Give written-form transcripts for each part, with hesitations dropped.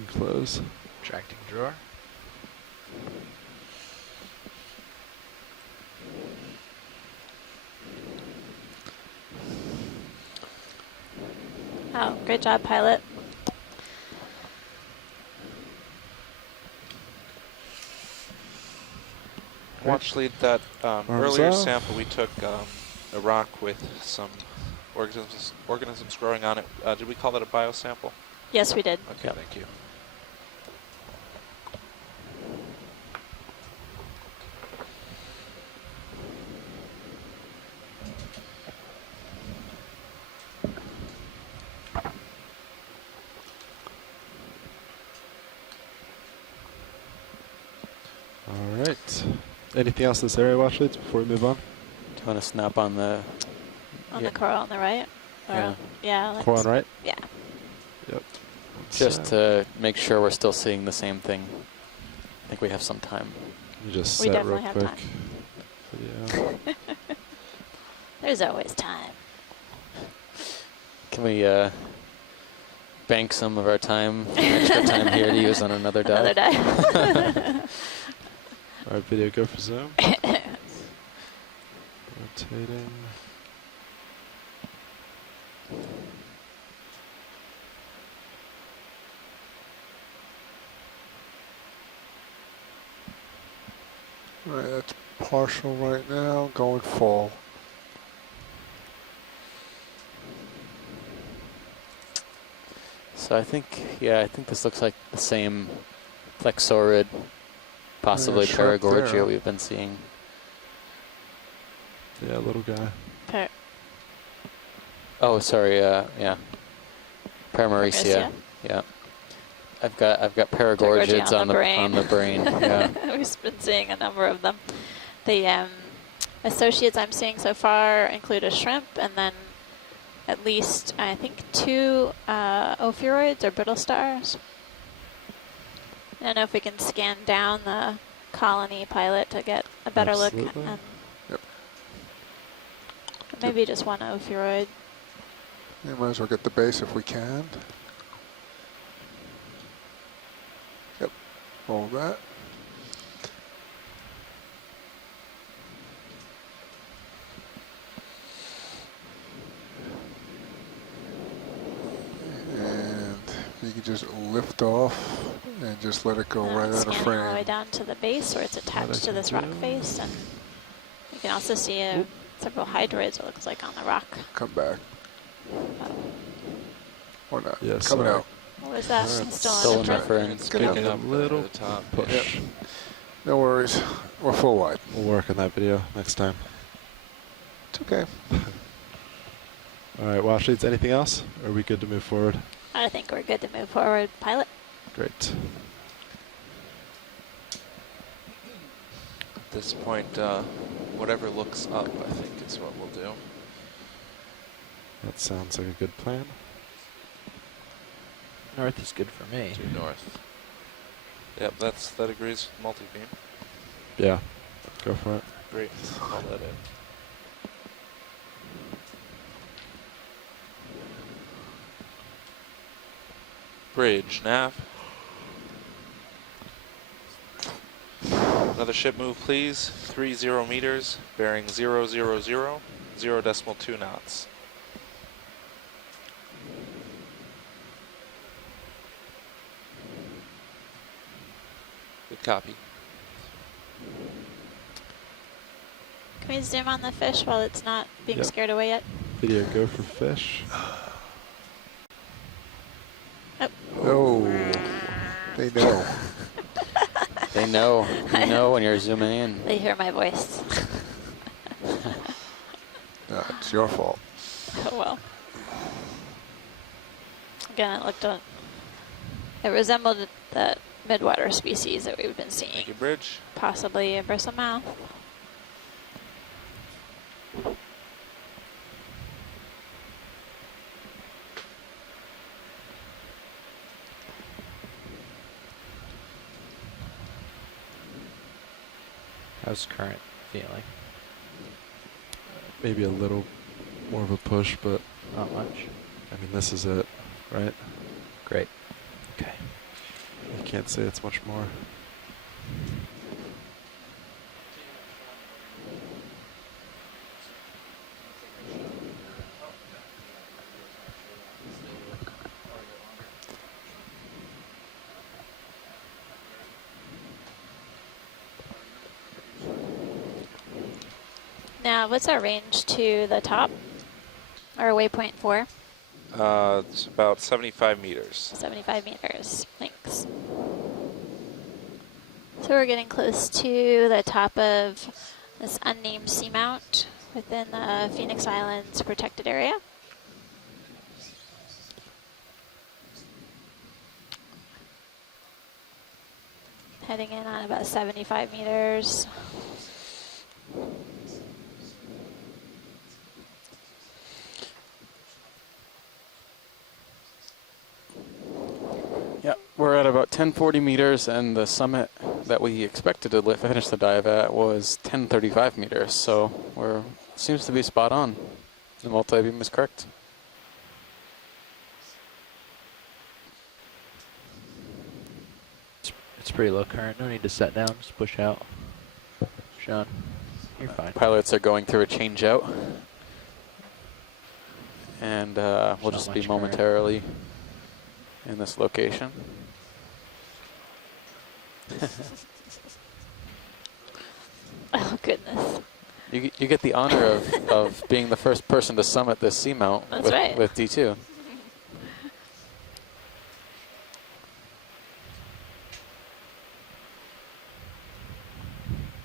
And close. Tracting drawer. Oh, great job, pilot. Watch lead, that earlier sample we took a rock with some organisms growing on it. Did we call that a biosample? Yes, we did. Okay, Yep. thank you. All right. Anything else in this area, watch leads, before we move on? Do you want to snap on the... On the coral on the right? Or yeah. Coral on right? Yeah. Yep. Just to make sure we're still seeing the same thing. I think we have some time. You just We set definitely real have quick. Yeah. There's always time. Can we bank some of our time, extra time here to use on another dive? Another dive. All right, video, go for zoom. Rotating. Right, that's partial right now, going full. So I think, I think this looks like the same flexorid, possibly shrimp there. Paragorgia we've been seeing. Yeah, little guy. Oh, sorry, yeah. Paramaricia. Yeah. I've got Paragorgids on the brain. Yeah. We've been seeing a number of them. The associates I'm seeing so far include a shrimp and then at least, I think, 2 ophiuroids or brittle stars. I don't know if we can scan down the colony pilot to get a better Absolutely. look. And Yep. maybe just 1 ophiuroid. You might as well get the base if we can. Yep, roll that. And you can just lift off and just let it go right out of Scanning all the way frame. down to the base where it's attached to this rock face. And you can also see several hydroids, it looks like, on the rock. Come back. Or not. Yes. Coming out. What was that? Alright. It's still Still on in the the front. frame. It's Good picking enough. up A little at the top. push. No worries. We're full wide. We'll work on that video next time. It's okay. All right, watch leads, anything else? Or are we good to move forward? I think we're good to move forward. Pilot. Great. At this point, whatever looks up, I think, is what we'll do. That sounds like a good plan. North is good for me. Due north. Yep, that agrees with multi-beam. Yeah, go for it. Great, call that in. Bridge, nav. Another ship move, please. 30 meters, bearing 000, 0.2 knots. Good copy. Can we zoom on the fish while it's not being Yep. scared away yet? Video, go for fish. No. They know. They know. They know when you're zooming in. They hear my voice. No, it's your fault. Oh well. Again, it resembled the midwater species that we've been seeing. Thank you, bridge. Possibly a bristled-mouth. How's current feeling? Maybe a little more of a push, but Not much. I mean, this is it, right? Great. Okay. can't say it's much more. Now, what's our range to the top? Or waypoint 4? It's about 75 meters. 75 meters. Thanks. So we're getting close to the top of this unnamed seamount within the Phoenix Islands protected area. Heading in on about 75 meters. Yeah, we're at about 1040 meters, and the summit that we expected to finish the dive at was 1035 meters. So we're seems to be spot on. The multi-beam is correct. It's pretty low current. No need to set down. Just push out. Sean, you're fine. Pilots are going through a change out, and we'll Not just much be current. momentarily in this location. Oh, goodness. You get the honor of being the first person to summit this seamount That's right. with D2.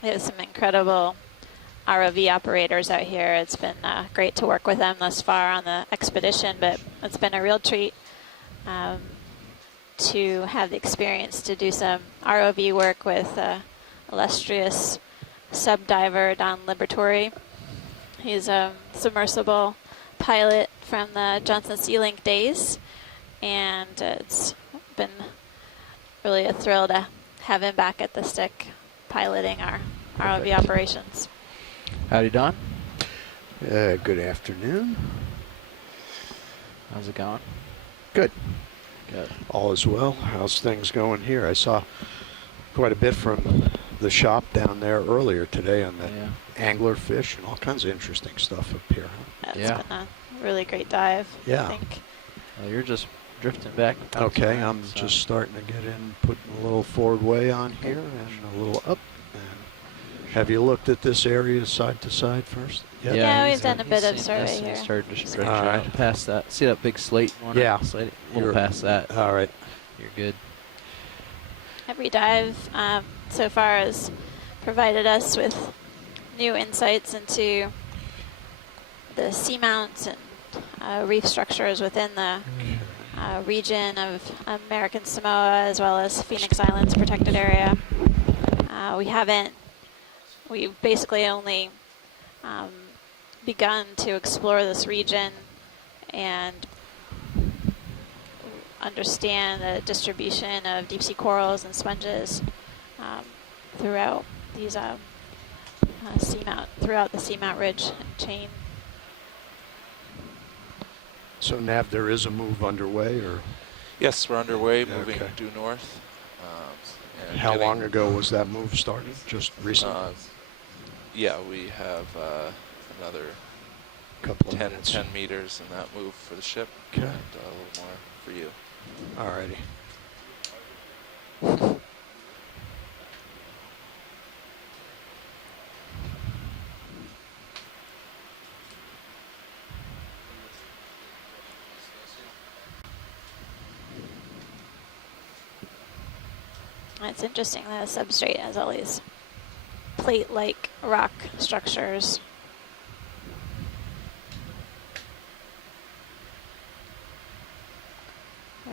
We have some incredible ROV operators out here. It's been great to work with them thus far on the expedition, but it's been a real treat to have the experience to do some ROV work with illustrious subdiver Don Liberatore. He's a submersible pilot from the Johnson Sea Link days, and it's been really a thrill to have him back at the stick piloting our ROV operations. Howdy, Don. Good afternoon. How's it going? Good. Good. All is well. How's things going here? I saw quite a bit from the shop down there earlier today on the Yeah. anglerfish and all kinds of interesting stuff up here. It's Yeah. been a really great dive, Yeah. I think. Well, you're just drifting back. Okay, I'm just starting to get in, putting a little forward way on here and a little up. And have you looked at this area side to side first? Yet? Yeah, we've he's- done a bit of he's survey seen this and here. Started to stretch All out right. past that. See that big slate one? Yeah. Slate, a little You're- past that. All right. You're good. Every dive so far has provided us with new insights into the seamounts and reef structures within the region of American Samoa, as well as Phoenix Islands protected area. We've basically only begun to explore this region and understand the distribution of deep sea corals and sponges throughout these throughout the seamount ridge chain. So Nav, there is a move underway, or Yes, we're underway, Yeah, moving okay. due north. And how getting- long ago was that move started? Just recently? Yeah, we have another Couple of 10 minutes. meters in that move for the ship, Okay. and a little more for you. All righty. It's interesting that the substrate has all these plate-like rock structures.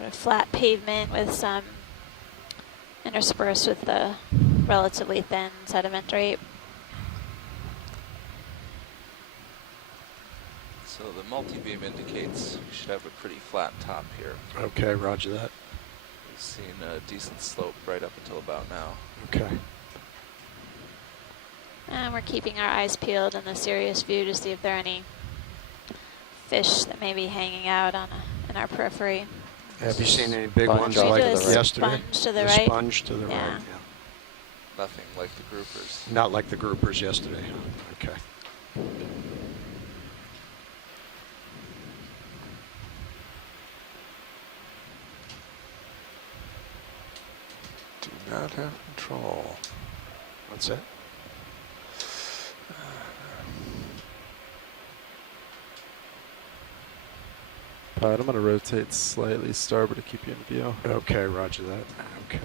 A flat pavement with some interspersed with the relatively thin sedimentary. So the multi-beam indicates we should have a pretty flat top here. Okay, roger that. We've seen a decent slope right up until about now. Okay. And we're keeping our eyes peeled in the Sirius view to see if there are any fish that may be hanging out in our periphery. Have you seen any big Sponge ones off like to the right. yesterday? Sponge to the The right. sponge to the Yeah. right, yeah. Nothing like the groupers. Not like the groupers yesterday, huh? Okay. Do not have control. What's that? Pilot, I'm going to rotate slightly starboard to keep you in view. Okay, roger that. Okay.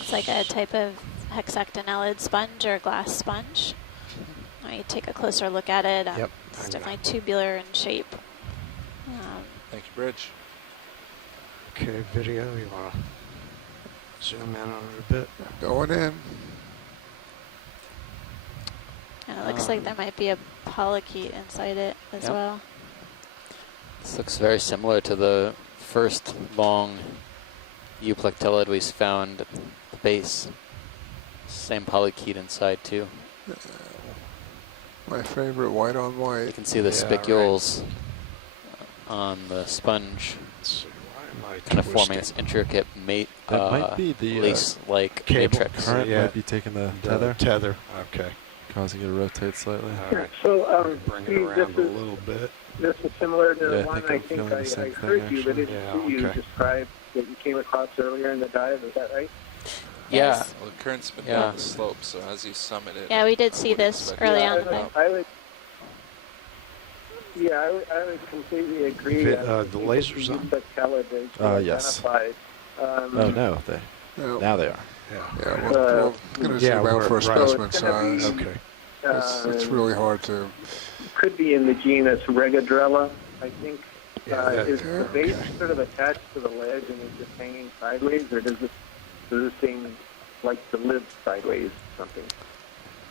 It's like a type of hexactinellid sponge or glass sponge. When you take a closer look at it, Yep. it's definitely tubular in shape. Thank you, Bridge. Okay, video, you want to zoom in on it a bit? Going in. And it looks like there might be a polychaete inside it as Yep. well. This looks very similar to the first long euplectellid we found at the base. Same polychaete inside too. My favorite, white on You white. can see the Yeah, spicules on the sponge, Let's see, why am I kind of forming twisting? this intricate That might be the lace-like cable. matrix. current Yeah. might be taking the The tether, Tether, okay. causing you to rotate slightly. All right. So, Bring it Steve, around a little bit. this is similar to Yeah, the I one think I I'm think feeling the I same thing, heard you, but actually. it's Yeah, you okay. described that you came across earlier in the dive. Is that right? Yeah, Yes. Well, the current's been Yeah. down the slope, so as you summit it. Yeah, we did I see would this expect early it on to in go the- up. I would completely agree. The laser's on? Yes. Identified. Oh no, Yeah, now they are. Yeah. yeah, we're going to zoom out for a right. specimen So it's gonna size. be- Okay. It's really hard to. Could be in the genus Regadrella, I think. Yeah, that- Is the base okay. sort of attached to the ledge and is just hanging sideways, or does this thing like to live sideways or something?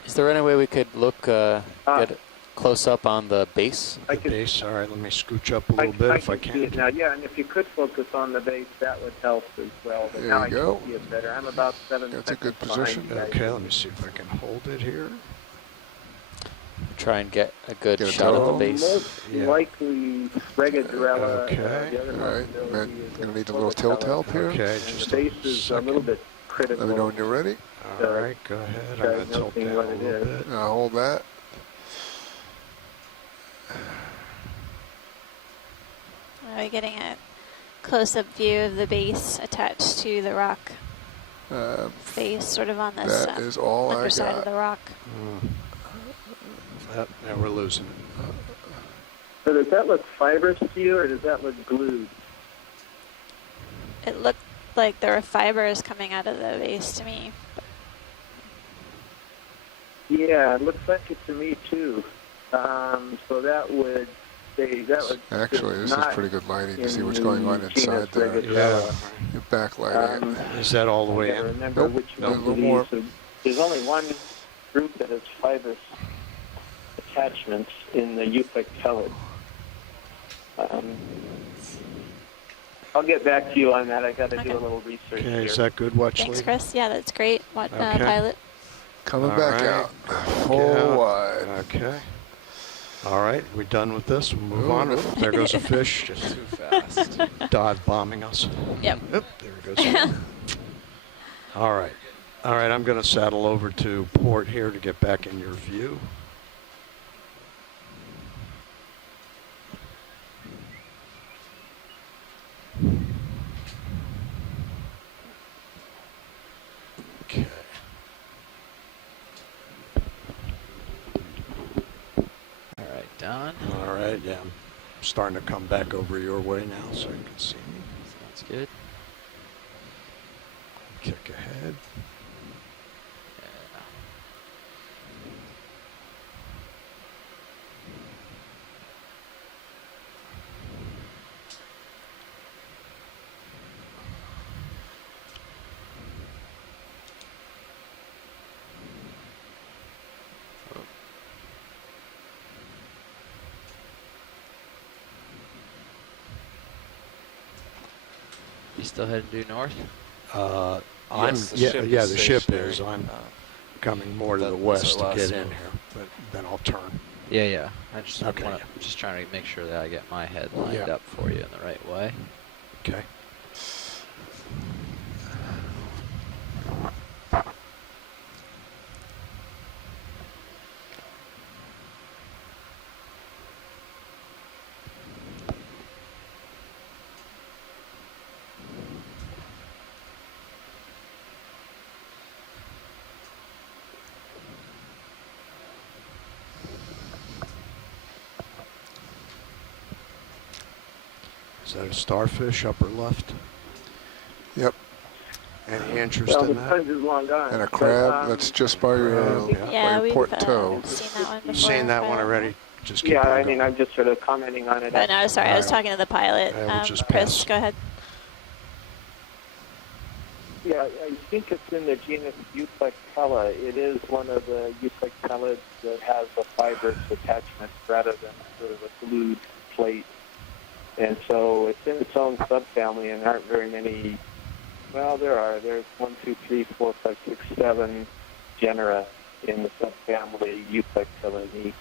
is there any way we could look, get close up on the base? I The could base, all right, let me scooch up a little bit if I see it can. now, yeah, and if you could focus on the base, that would help as well. But There now you I go. can see it better. I'm about 7 That's a seconds good behind position. you guys. Okay, let me see if I can hold it here. Try and get a good Get a shot at the toe. base. Most Yeah. likely Regadrella. Okay. The other All right, possibility man, is gonna a need a little tilt help here. Okay, And just the base a is a little second. bit critical. Let me know when you're ready. All right, go ahead. I'm going to tilt diagnosing that a what it little is. bit. Now hold that. We're getting a close-up view of the base attached to the rock face, sort of on this That is all I underside of got. the rock. Now we're losing it. So does that look fibrous to you, or does that look glued? It looked like there were fibers coming out of the base to me. Yeah, it looks like it to me too. So that would say that would Actually, this is not pretty good lighting to see in what's going on the inside genus there. Regadrella. You're backlighting it. Is that all the way I gotta in? remember Nope. which No, a one little these more. are. There's only one group that has fibrous attachments in the euplectellid. I'll get back to you on that. I got to Okay. do a little research Okay, here. is that good, watch Thanks, lead? Chris. Yeah, that's great. What, Okay. pilot? Coming All back right. out. Look Full out. wide. Okay. All right, we done with this? We'll move Oh, on. no. Oop, there goes a fish, just Too fast. dive bombing us. Yep. Oop, there it goes. All right. All right, I'm going to saddle over to port here to get back in your view. Okay. All right, Don. All right, yeah. I'm starting to come back over your way now so you can see me. Sounds good. Kick ahead. Yeah. You still heading due north? Yes, the ship yeah, is the ship stationary. is. I'm Uh, coming more to That the was west our to get last in move. here, but then I'll turn. Yeah, yeah. I just Okay. wanna, just trying to make sure that I get my head lined Yeah. up for you in the right way. Okay. Is that a starfish, upper left? Yep. Any interest Well, in the that? sponge is long gone. And a but, crab that's just by your, Yeah. by Yeah, your we've port toe. seen that one before. You've seen that one pilot. already? Just keep Yeah, on I going. mean, I'm just sort of commenting on it. But no, sorry, I was Alright. talking to the pilot. Yeah, we'll just Chris, pass. go ahead. Yeah, I think it's in the genus Euplectella. It is one of the Euplectellids that has a fibrous attachment rather than sort of a glued plate. And so it's in its own subfamily, and aren't very many. Well, there are. There's 1, 2, 3, 4, 5, 6, 7 genera in the subfamily Euplectellidae.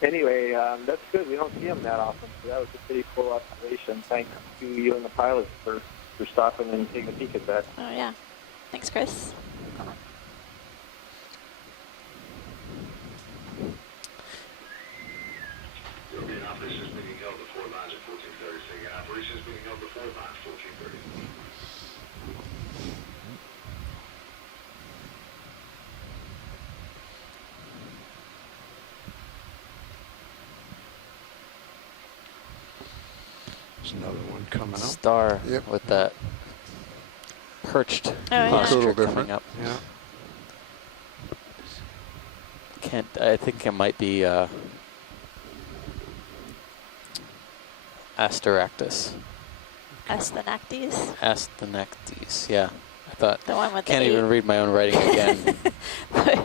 Anyway, that's good. We don't see them that often, so that was a pretty cool observation. Thanks to you and the pilots for stopping and taking a peek at that. Oh, yeah. Thanks, Chris. European operations being held to 4 lines at 1430. Saying operations being held to 4 lines 1430. There's another one coming up. Star Yep. with that perched Oh, yeah. posture A little coming different. up. Yeah. I think it might be Asteractus. Asthenactes, Asthenactes, yeah. I thought, the one with can't the even read my own writing again. eight.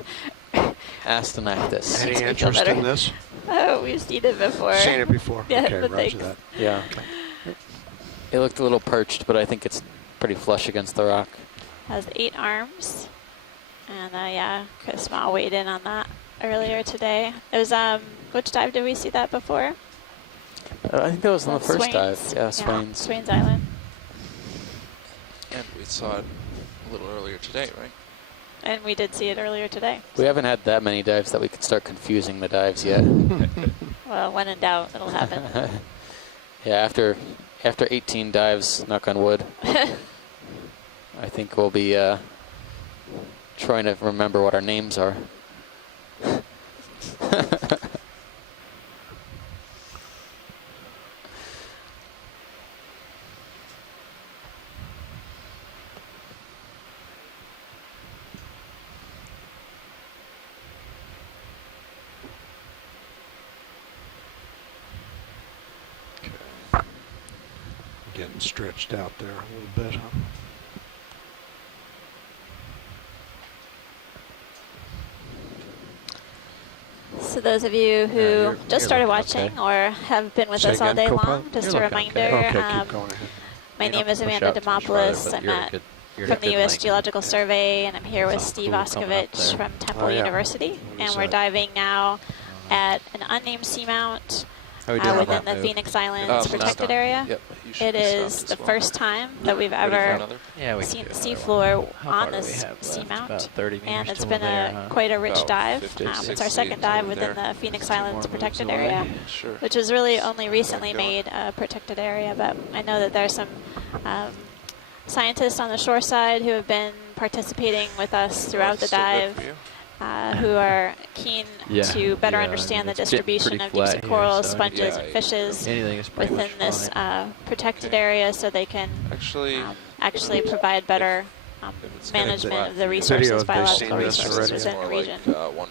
Asthenactus. Any Makes me feel interest in better. this? Oh, we've seen it before. Seen it before? Yeah, okay, but roger thanks. that. Yeah. It looked a little perched, but I think it's pretty flush against the rock. Has 8 arms. And yeah, Chris Small weighed in on that earlier today. It was, which dive did we see that before? I think that was on the first dive. Swain's? Yeah, Swain's. Swain's Island. And we saw it a little earlier today, right? And we did see it earlier today. We haven't had that many dives that we could start confusing the dives yet. Well, when in doubt, it'll happen. Yeah, after 18 dives, knock on wood, I think we'll be trying to remember what our names are. Getting stretched out there a little bit, huh? So those of you who you're just started looking watching or have been with Say us all again, day co-pilot? long, just You're a looking reminder, okay. Okay, keep going ahead. my You name don't is push Amanda out too much farther, Demopoulos. but I'm you're at good- you're from the good U.S. length. Geological Survey, and I'm here with Something Steve cool coming up Oskovich there. from Temple Oh, yeah. University, What and is we're that? diving now at an unnamed seamount How we doing on within that the move? Phoenix Islands Stop. protected area. Yep. You should It be is stopped the as well. first time that we've Ready for ever another? Yeah, we seen can the do another seafloor one. How on far do we this have left? seamount, About 30 meters and it's till been we're there, huh? quite a rich About dive. 50, It's our 60 second dive over within there. the Phoenix Two more Islands moves protected away. area, Sure. which was really only recently going. made a protected area, but I know that there's some scientists on the shore side who have been participating with us throughout the Still good dive, for you? who are keen Yeah, to better yeah, understand the it's getting distribution pretty of deep sea flat here, corals, so sponges, Yeah, and fishes Anything is pretty within much this fine. protected Okay. area, so they can Actually, actually provide better if it's getting management flat of for the you, resources, Video, have they biological seen this resources already? it's within more the region. like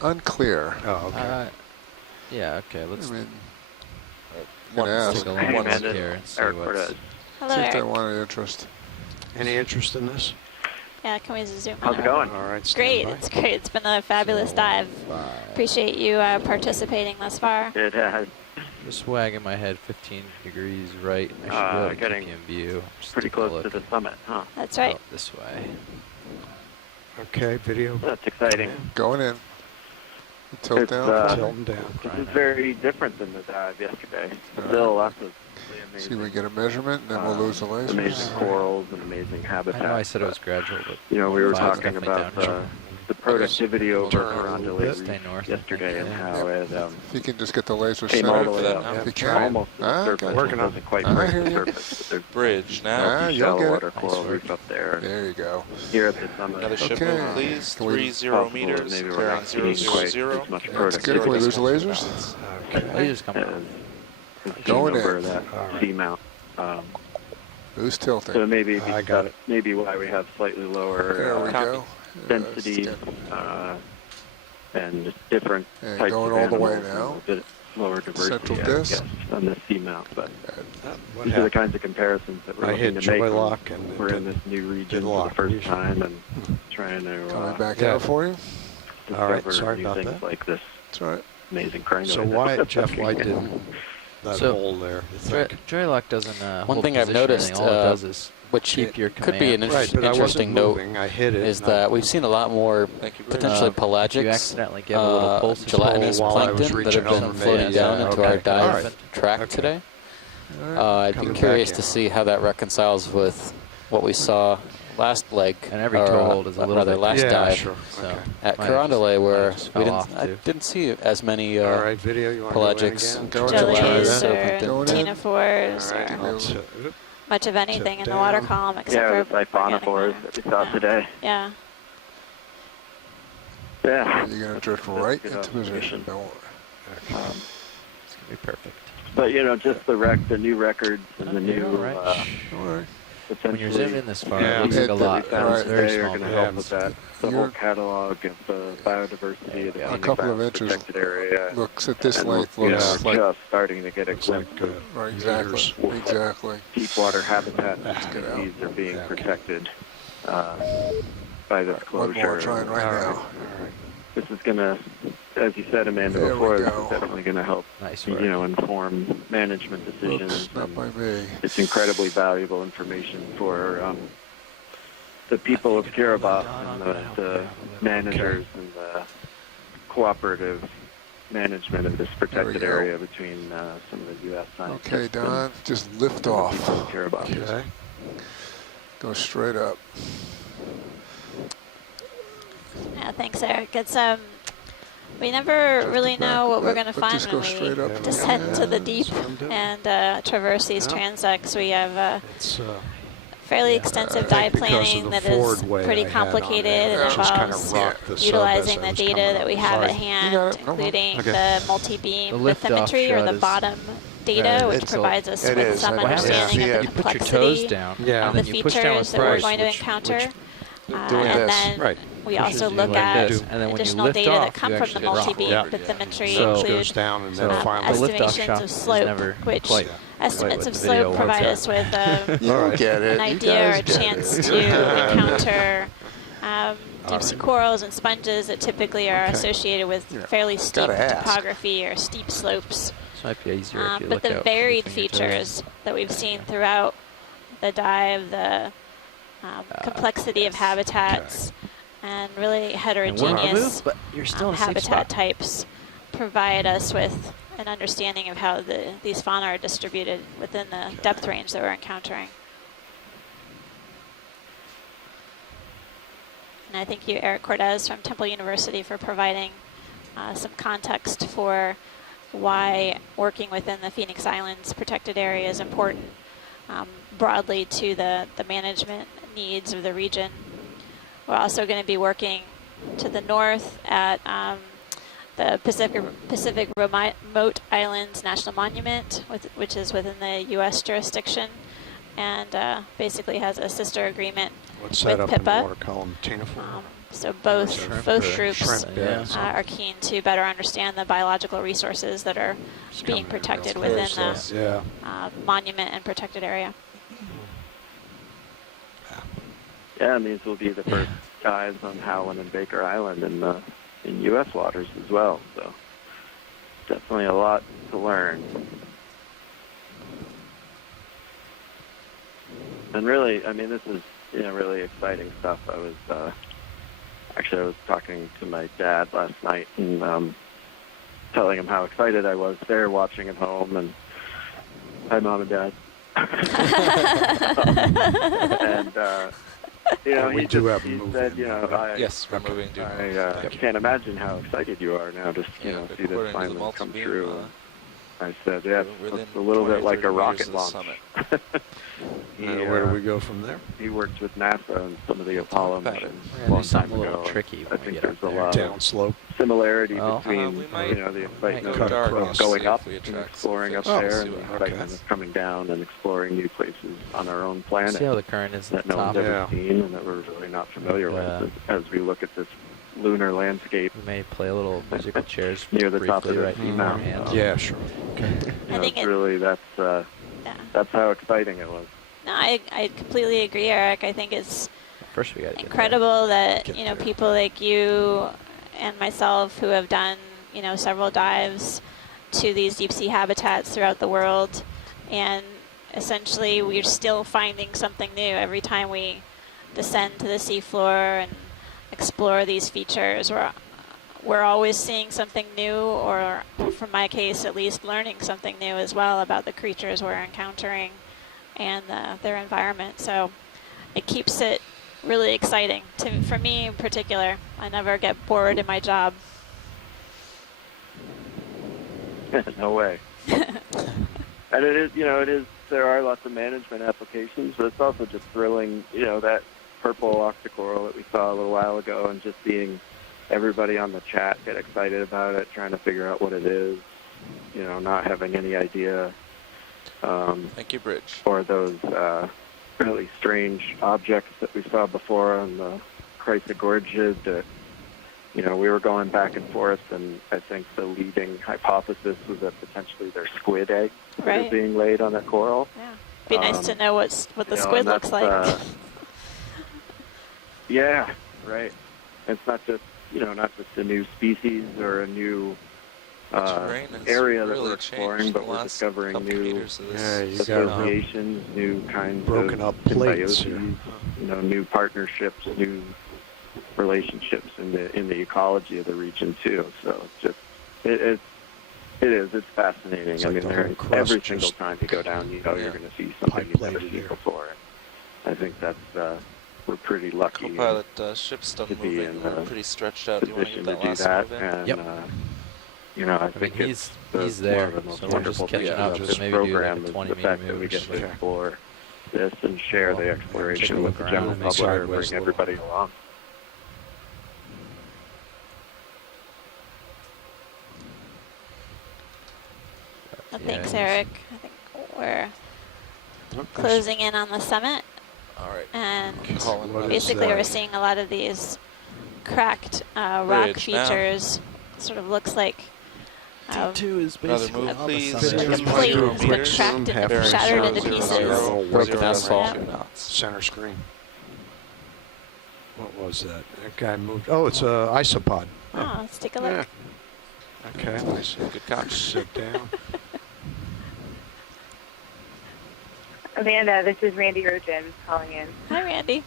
1.5. Unclear. Oh, okay. Yeah, okay, let's I mean, One gonna take ask. a long Hey, look Amanda. here and see Eric what's... Cortez. Hello, see if they Eric. want any interest. Any interest in this? Yeah, can we zoom in? How's it on going? All right, stand Great, by. it's great. It's been a fabulous dive. Appreciate you participating thus far. It has Just wagging my head 15 degrees right. I should be able to getting keep you in view. Just pretty take a close to look the summit, huh? That's right. out this way. Okay, video. That's exciting. Going in. Tilt It's, down. Tilt them down. This is very different than the dive yesterday. Still lots of really amazing, See if we get a measurement, and then we'll lose the lasers. amazing corals and amazing I habitat. know I said it was gradual, but You know, we were five's talking definitely about down. the productivity over turn a Coronda little Lake bit. Stay north. yesterday and how it If you can just get the laser came all the centered, way that up. now. if you It's can. almost to the Ah, surface. okay. Working It on doesn't quite I break hear the you. surface. But there's Bridge now. Ah, you'll shallow get water it. coral Nice reef up there. There you go. Here at the summit, Another ship Okay. move, please. Can we- 30 possible meters, maybe we're carrying not seeing 000. quite as much That's good. productivity Can we lose the lasers? Okay. Lasers coming. as seen Going over in. that All right. seamount. Who's So tilting? maybe I got it. maybe why we have slightly There we lower go. densities and just different And types going of all the way animals and now. a bit lower diversity, Central I disc. guess, on the seamount. But What these are the happened? kinds of comparisons that we're I looking hit to make. joy when lock and we're it in this new region didn't for lock. the first Usually. time and trying to Coming back Yeah. out for you. All right, discover sorry new about things that. like this That's right. amazing crinoid. So why, Jeff, why didn't that So, hole there, you Joy, think? Joylock doesn't One hold thing I've position or noticed, anything. All it does is which keep your could be an command. Right, but I interesting wasn't note, moving. I hit it. is and I- that we've seen a lot more Thank you, Bridge. potentially If you pelagics, accidentally give a little pulse of gelatinous while I was plankton that have reaching been over floating me. down Yeah, into okay. our dive All right. track Okay. today. All right, I'd coming be back curious in. to see how that reconciles with what we saw last leg, And every or, toe hold is a little rather bit last yeah, dive sure. So Okay. at might have Carondelet, where just we fell off, I too. didn't see as many All right, video, you want pelagics, to go in Going again? in. jellies Going or in. Going in. ctenophores All right. or I'll t- oop. much of anything in Tip the water down. column except Yeah, for the siphonophores organic that we saw matter. today. Yeah. Yeah. You're going to drift That's right good into position. observation. Don't worry. It's gonna be perfect. But you know, just the new records and the new All right. Don't worry. When you're zoomed in this far, Yeah. it looks like a It- lot. it- But it's right. very today are small. going to Yeah. help with that. The You're- whole catalog of the biodiversity of the Yeah. A Phoenix couple of Islands inches protected area. Looks at this And length. you know, Looks like just starting to get a Looks like glimpse of right. Exactly. meters. Exactly. deep water habitat Let's get out. species are being Yeah. protected by this One closure. more trying right All right. now. All right. This is going to, as you said, Amanda, There we before, this go. is definitely going to help, Nice you work. know, inform management decisions. Oops, not and by me. it's incredibly valuable information for the people of Kiribati and the managers and the cooperative management of this protected go. area between some of the U.S. scientists Okay, Don, just lift off. and the people of Kiribati. Okay. Go straight up. Yeah, thanks, Eric. It's we never Just really back know what a we're bit, going to but find just go when straight up. we descend into the Yeah, deep that's what I'm doing. and traverse these Yeah. transects. We have It's fairly Yeah. extensive I dive think because of planning the that forward is way pretty I had on complicated there, and it just kinda involves rocked the sub utilizing as I the was data coming that up. we have Sorry. at You got hand, it. No problem. including Okay. the multi-beam The lift-off bathymetry or shot the is- bottom data, Yeah, which it's provides us it with is. some I What happens is understanding of the you put your toes complexity down, Yeah. of and the then you push down with features that we're force, going to which encounter. Doing And this. then Right. we pushes also you look like at this, and then when you additional lift data off, that come you from the actually drop. multi-beam Yeah. bathymetry, So- include goes down and then So finally. the liftoff estimations shot of is slope, never which quite estimates what of the video slope provide works us with You get it. an You idea or guys a get chance it. to encounter deep sea right. corals and sponges that typically are Okay. associated with Yeah. fairly steep Gotta ask. topography or steep slopes. This might be easier if you But look the out varied between your toes. features that we've seen throughout the dive, the complexity of habitats, and really And we're heterogeneous moved, but you're still in a safe habitat spot. types provide us with an understanding of how these fauna are distributed within the depth range that we're encountering. And I thank you, Eric Cortez from Temple University, for providing some context for why working within the Phoenix Islands protected area is important broadly to the management needs of the region. We're also going to be working to the north at the Pacific Remote Islands National Monument, which is within the U.S. jurisdiction, and basically has a sister agreement What's that with up in the PIPA. water column? Ctenophore? So both Shrimp both or groups shrimp, yeah. are keen to better understand the biological resources that are being protected within the Yeah. monument and protected area. Yeah, and these will be the first dives on Howland and Baker Island in U.S. waters as well. So definitely a lot to learn. And really, I mean, this is really exciting stuff. I was talking to my dad last night, and telling him how excited I was there watching at home, and hi, Mom and Dad. And, you know, We he do have a he move said, in, you know, Yes, we're moving. I can't imagine how excited you are now to, you know, see this finally come true. I said, yeah, it's a little bit like a rocket launch. Where do we go from there? He worked with NASA and some of the Apollo missions We're a gonna long do time something a little ago. tricky I when we think get up there's a there. lot Down of slope. similarity Well, between, we might you know, the excitement cut of across, going up see if we and attract exploring up fish. there, See and the what excitement happens. of coming down and exploring new places on our own planet See how the current is at that the no one's top? ever Yeah. seen and that we're really not familiar with as we look at this lunar landscape. We may play a little musical chairs Near the top of briefly the right seamount. beforehand. Yeah, sure. Okay. You I know, think it's it, really, yeah. that's how exciting it was. No, I completely agree, Eric. I think it's First we gotta get incredible that, Get you know, there. people like you and myself who have done, you know, several dives to these deep sea habitats throughout the world, and essentially we're still finding something new every time we descend to the seafloor and explore these features. We're always seeing something new, or from my case at least, learning something new as well about the creatures we're encountering and their environment. So it keeps it really exciting for me in particular. I never get bored in my job. No way. And it is, you know, there are lots of management applications, but it's also just thrilling, you know, that purple octocoral that we saw a little while ago, and just seeing everybody on the chat get excited about it, trying to figure out what it is, you know, not having any idea. Thank you, Bridge. Or those really strange objects that we saw before on the Chrysogorgia that, you know, we were going back and forth, and I think the leading hypothesis was that potentially they're squid eggs that Right. are being laid on that coral. Yeah, be nice to know what the You know, squid and looks like. Yeah, right. It's not just, you know, not just a new species or a new terrain has area that really we're exploring, changed but the we're last discovering couple new meters of this. Yeah, you got associations, new kinds broken of up plates symbiosis, here. you know, new partnerships, new relationships in the ecology of the region too. So it's just it's fascinating. It's I like mean, the whole crust every just single time you go down, you know, Yeah. you're going to see something you've never pipe-laid seen here. before. I think that's we're pretty lucky. Co-pilot ship's done to be moving. in We're the pretty stretched out. Do you want to position get to that do last that, move in? and Yep. you know, I I mean, think he's it's there, one of the most so we're just wonderful catching things up about to this maybe do like program a is 20 the fact meter that we get move. to explore this and share the exploration take a with the look general around, public, make and sideways bring a little. everybody along. Well, thanks, Yeah, Eric. I think we're closing in on the summit, All right. and Calling What it. is basically that? we're seeing a lot of these cracked rock Bridge now. features. Sort of looks like D2 is Another basically move, on the please. summit. a plate Zero has been meters. cracked and Bearing shattered into 0, pieces. 0, Broken 0, asphalt. 2 knots. Center screen. What was that? That guy moved. Oh, it's a isopod. Oh, let's take a look. Okay. I see. Good catch. Sit down. Amanda, this is Randy Rogen calling in. Hi, Randy.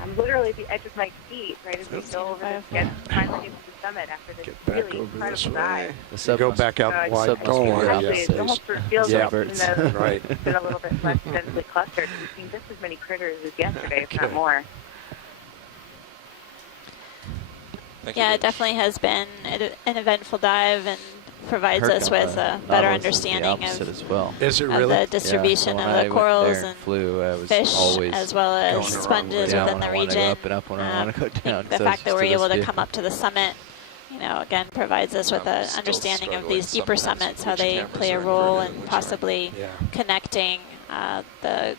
I'm literally at the edge of my seat right as we go over this, get finally into the summit after this Get back really over this incredible dive. way. The sub Go must- back out Uh, wide. sub must Don't be worry. around Actually, this it stage. almost sort of feels Yeah, like birds. even though Right. it's been a little bit less densely clustered, we've seen just as many critters as yesterday, if not Okay. more. Thank you, Yeah, it Bridge. definitely has been an eventful dive and provides Heard us on with the a better Nautilus is the understanding opposite of as well. Is it of really? the distribution Yeah, of when I the went corals there and flew, I was fish, always as well going as the wrong sponges way. down within when the I want to go region. up and up when I want to go down. The so fact it's that we're just able to this come up to the summit, you know, again provides us with I'm an still understanding of struggling these deeper sometimes summits, with how which they cameras play a are role inverted and in which possibly Yeah. connecting the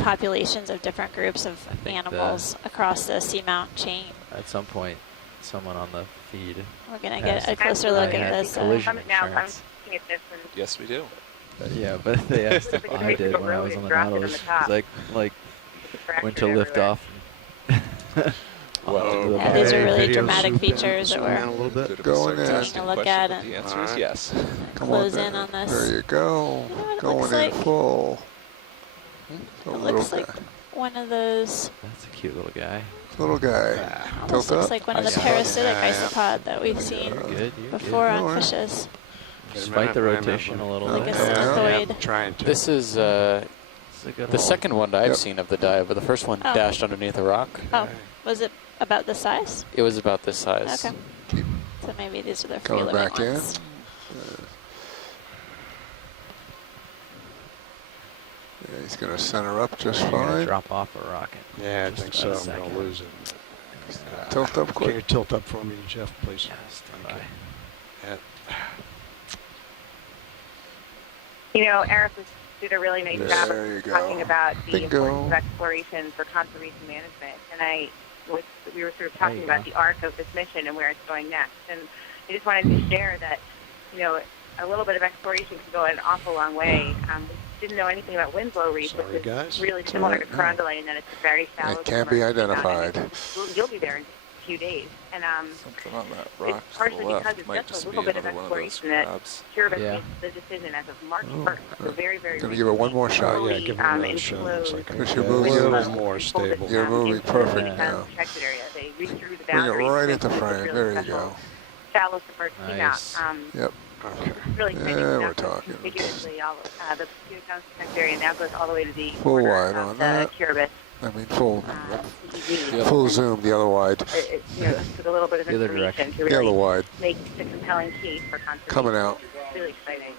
populations of different groups of think animals across the seamount chain. At some point, someone on the feed. We're going to Yes. get a closer look I at had this. collision Summit now, I'm insurance. looking at this and Yes, we do. But yeah, but they asked if I did when I was on the Nautilus. Because like went to lift off. Well, Yeah, these are really Video dramatic zoom in, features that zoom we're in a little bit. Bit of Going in. sarcastic Taking a look question, at but it. the answer is Alright. yes. Come close on in there. on this. There you go. You know what it Going looks in like? full. A It little looks like guy. one of those That's a cute little guy. Little guy. Almost Tilt looks up. like one of the parasitic isopod that we've seen You're before No on worries. fishes. Just fight the rotation a little Like bit. a scythoid. I'm trying to. This is the second one that I've seen of the dive, but the first one Oh. dashed underneath a rock. Oh, was it about this size? It was about this size. Okay. So maybe these are the free Coming living back in. ones. Yeah, he's going to center up just You're gonna fine. drop off a rocket. Yeah, I Just think so. about a I'm second. going to lose it. Tilt up Can quick. you tilt up for me, Jeff, please? Yes, Okay. You know, Eric did a really nice job There you of go. talking about the Bingo. importance of exploration for conservation management. And we were sort of talking you about go. the arc of this mission and where it's going next. And I just wanted to share that, you know, a little bit of exploration can go an awful long way. We didn't know anything about Winslow Reef, Sorry, which is guys. really It's similar all to right. Carondelet, and then it's a very shallow. It can't be submerged amount, identified. and you'll be there in a few days. And Something on that rock it's to the partially because left it's might just just a be little bit of another one of those exploration that crabs. Kiribati Yeah. made the decision as of March Oh, 1st. So very, very Gonna give it one more shot. Oh, yeah, give it another shot. Looks like Chris, a you're moving little it. more stable. You're moving perfect Yeah. now. protected area. They redrew the Bring it boundaries. right to into make this frame. really There you special go. Shallow submerged Nice. seamount. Yep. Okay. Really exciting. Yeah, Now we're goes talking. contiguously all the Okeanos protected area now goes all the way to the Full border wide of on the that. Kiribati. I mean, full CED. full zoom, the other wide. It, you know, took a little bit of The other information direction. to The other really wide. make the compelling case for conservation. Coming out. It's really exciting.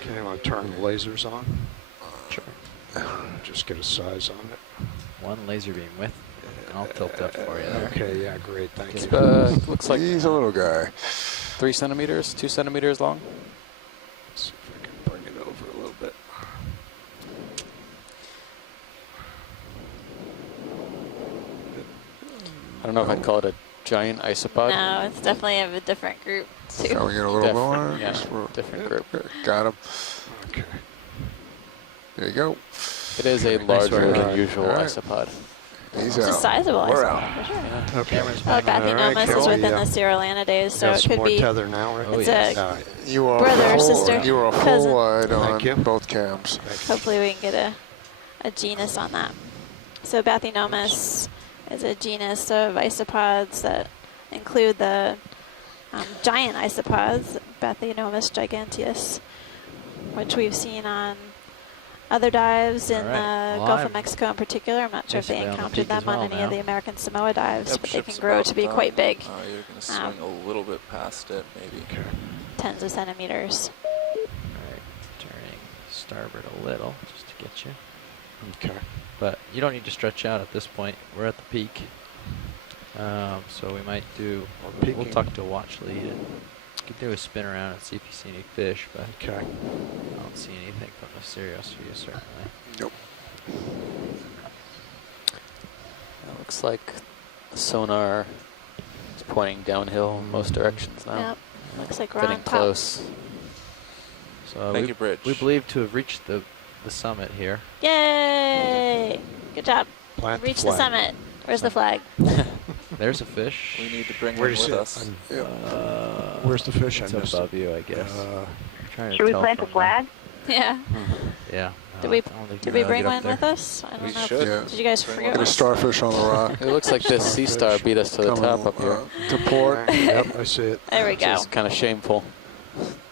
Okay, I want to turn the lasers on. Sure. Just get a size on it. One laser beam with. I'll tilt up for you there. Okay, yeah, great, thank It's, you. looks like He's a little guy. 3 centimeters, 2 centimeters long. Let's see if I can bring it over a little bit. I don't know if I'd call it a giant isopod. No, it's definitely of a different group too. Showing it a little more. Yeah, Just for- different group. Got him. Okay. There you go. It is a Nice larger work. than usual All right. isopod. He's It's a out. sizable We're isopod, for sure. Yeah. Okay. Camera's Well, back on. Bathynomus is cool. within Yeah. the Cerulanidae, so Got it some could more be. tether now, right? Oh, It's yes. a. You are Brother or full, sister, You are full cousin. wide Thank you. on both cams. Hopefully we can get a genus on that. So Bathynomus is a genus of isopods that include the giant isopods, Bathynomus giganteus, which we've seen on other dives in All right. the Well, Gulf of I'm Mexico in particular. I'm not sure if they basically on the encountered peak them as on well any now. of the American Samoa dives, Yep, but they can ship's grow about to be done. quite big, You're going to swing a little bit past it, maybe. tens of centimeters. Alright, turning starboard a little just to get you. Okay. But you don't need to stretch out at this point. We're at the peak. So we might do, we'll peaking. talk to a watch lead and you can do a spin around and see if you see any fish, but Okay. I don't see anything from the Sirius for you, certainly. Nope. It looks like the sonar is pointing downhill in most directions now. Yep, looks like we're Getting on top. close. So Thank we, you, Bridge. we believe to have reached the summit here. Yay! Good job. Plant Reach the flag. summit. Where's the flag? There's a fish. We need to bring Where him do you with see us. it? Where's the fish? I It's missed above it. you, I guess. Trying to Should we tell plant the from flag? Yeah. Yeah. Did we- I don't think Did you're we gonna bring get up one there. with us? I don't We know. should. Yeah. Did you guys Bring forget one. There's one? starfish on the rock. It looks like this sea star beat us to the Coming, top up here. to port. Yep, I see it. There we Which go. is kind of shameful.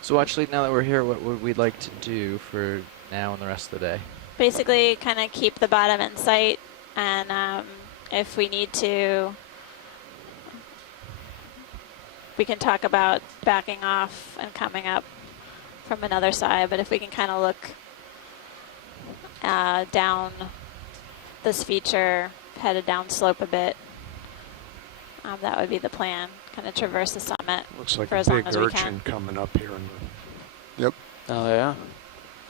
So actually, now that we're here, what would we like to do for now and the rest of the day? Basically, kind of keep the bottom in sight, and if we need to, we can talk about backing off and coming up from another side. But if we can kind of look down this feature, headed down slope a bit, that would be the plan. Kind of traverse the summit Looks like for a as long big as we urchin can. coming up here. Oh, yeah.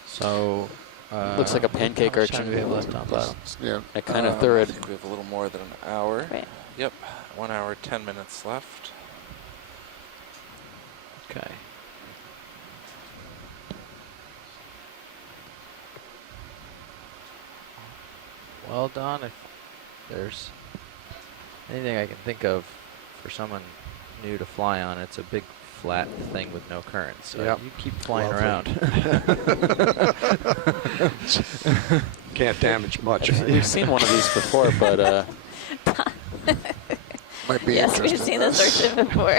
So Looks like a pancake how much time urchin. do we have left on bottom? Yeah. I kind of I thorough. think we have a little more than an hour. Right. Yep, 1 hour, 10 minutes left. Okay. Well, Don, if there's anything I can think of for someone new to fly on, it's a big flat thing with no current. So Yep. you keep flying Lovely. around. Can't damage much. We've seen one of these before, but Might be Yes, we've interesting. seen this Urchin before.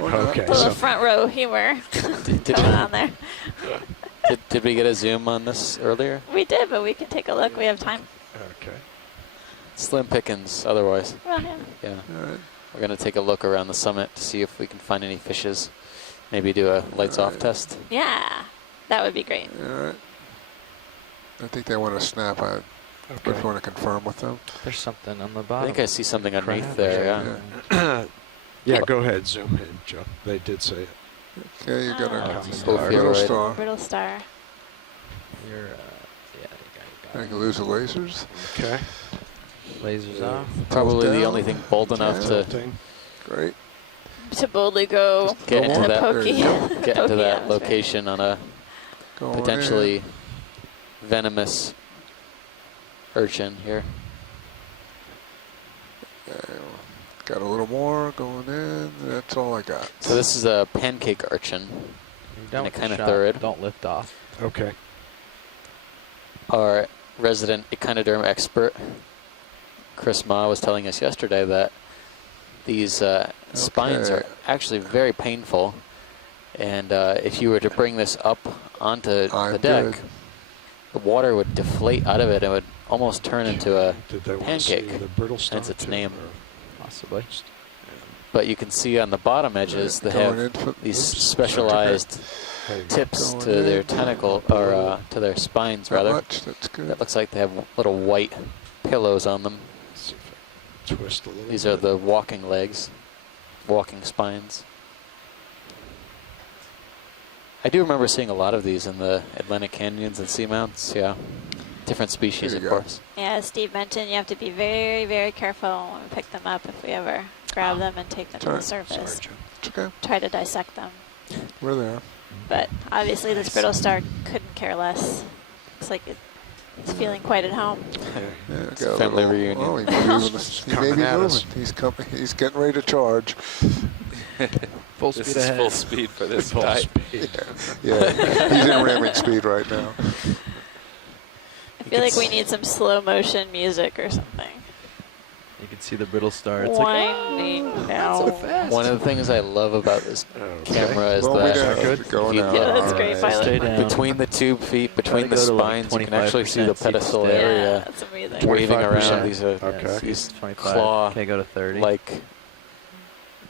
Or not. Okay, A little so front row humor Did, going on there. did we get a zoom on this earlier? We did, but we can take a look. We have time. okay. Slim pickings otherwise. Well, yeah. Yeah. All right. We're going to take a look around the summit to see if we can find any fishes. Maybe do a lights off Alright. test. Yeah, that would be great. All right. I think they want to snap out. Okay. If you want to confirm with them. There's something on the I bottom. think I see something underneath Crab. there, yeah. Yeah, go ahead, zoom in, Joe. They did say it. Okay, you got Oh. a Ophiuroid. little star. Brittle star. You're, yeah, you I got can lose the lasers. Okay. lasers off. Probably the down. only thing bold enough to Tilting. Great. To boldly go get into the that, pokey. get into that Okeanos, right? location on a Going potentially venomous urchin here. in. Got a little more going in. That's all I got. So this is a pancake urchin. You're done And with it the kinda shot. third. Don't lift off. Okay. Our resident echinoderm expert, Chris Ma, was telling us yesterday that these spines are actually very painful. And if you were to bring this up onto I'm the deck, good. the water would deflate out of it and would almost turn into a Did they want to see pancake. the brittle star? Hence its too, name. or- Possibly. But you can see on the bottom edges they Going have in for- these oops, specialized There you go. tips Going to their in. tentacle, or to their spines Not rather. much. That's good. That looks like they have little white pillows on them. Let's see if I can twist a little These bit. are the walking legs, walking spines. I do remember seeing a lot of these in the Atlantic canyons and seamounts, yeah. Different species, There of you go. course. Yeah, as Steve mentioned, you have to be very, very careful when we pick them up if we ever grab them and take them to the Sorry. surface. Sorry, Joe. It's okay. Try to dissect them. We're there. But obviously this brittle star couldn't care less. Looks like it's feeling quite at home. Yeah, It's got a family little- reunion. Oh, he may Coming be at us. moving. He's coming. He's getting ready to charge. Full This speed is ahead. full speed for this Full guy. speed. Yeah, he's in ramming speed right now. I feel like we need some slow motion music or something. You can see the brittle star. It's Winding down. One of the things I love about this camera is Well, we that don't Going you- out. Yeah, that's great, Stay Pilot. down. between the tube feet, between the go to like spines, you can actually see the 25% see the pedestal stick. Yeah, area that's amazing. waving 25%. around these Okay. these 25. claw Okay, go to 30. like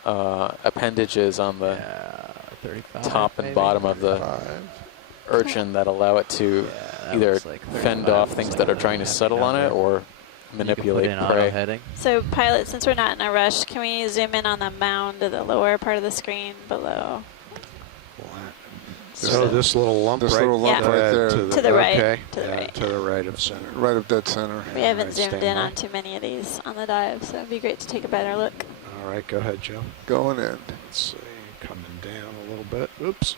appendages on the yeah, 35. top and maybe? bottom of the 5. urchin that allow it to Yeah, that either looks like fend 35 off is things like that are a trying to happy settle on it number. or You can manipulate put in auto prey. heading. So, Pilot, since we're not in a rush, can we zoom in on the mound of the lower part of the screen below? So this little lump This right, little lump Yeah. right there. To the right. Okay. To the yeah, right. to the right of center. Right up dead center. We haven't Alright, zoomed stand in by. on too many of these on the dive, so it'd be great to take a better look. All right, go ahead, Joe. Going in. Let's see, coming down a little bit. Oops.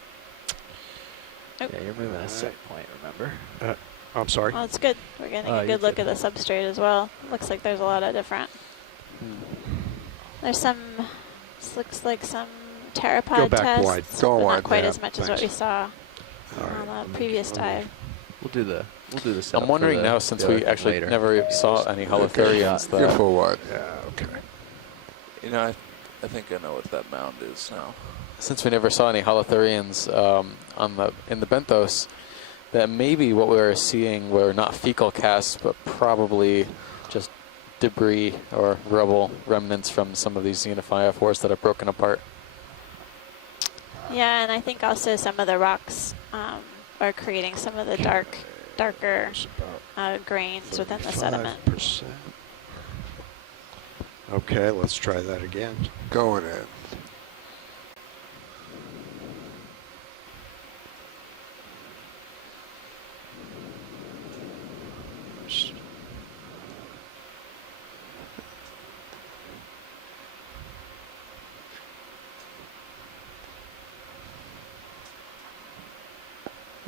Nope. Yeah, you're moving a set point, remember? I'm sorry. Well, it's good. We're getting Oh, a you're good look good. at the substrate as well. Looks like there's a lot of different. There's some. This looks like some pteropod Go back tests, wide. but Go not wide, quite yeah, as much as what thanks. we saw All right, on the previous dive. We'll do the setup. I'm wondering for the, now, since the we other thing actually later. never saw any holothurians, You're that full wide. Yeah, okay. You know, I think I know what that mound is now. since we never saw any holothurians in the benthos, that maybe what we were seeing were not fecal casts, but probably just debris or rubble remnants from some of these xenophyophores that are broken apart. Yeah, and I think also some of the rocks are creating some of the darker It's about grains within the sediment. 35%. Okay, let's try that again. Going in.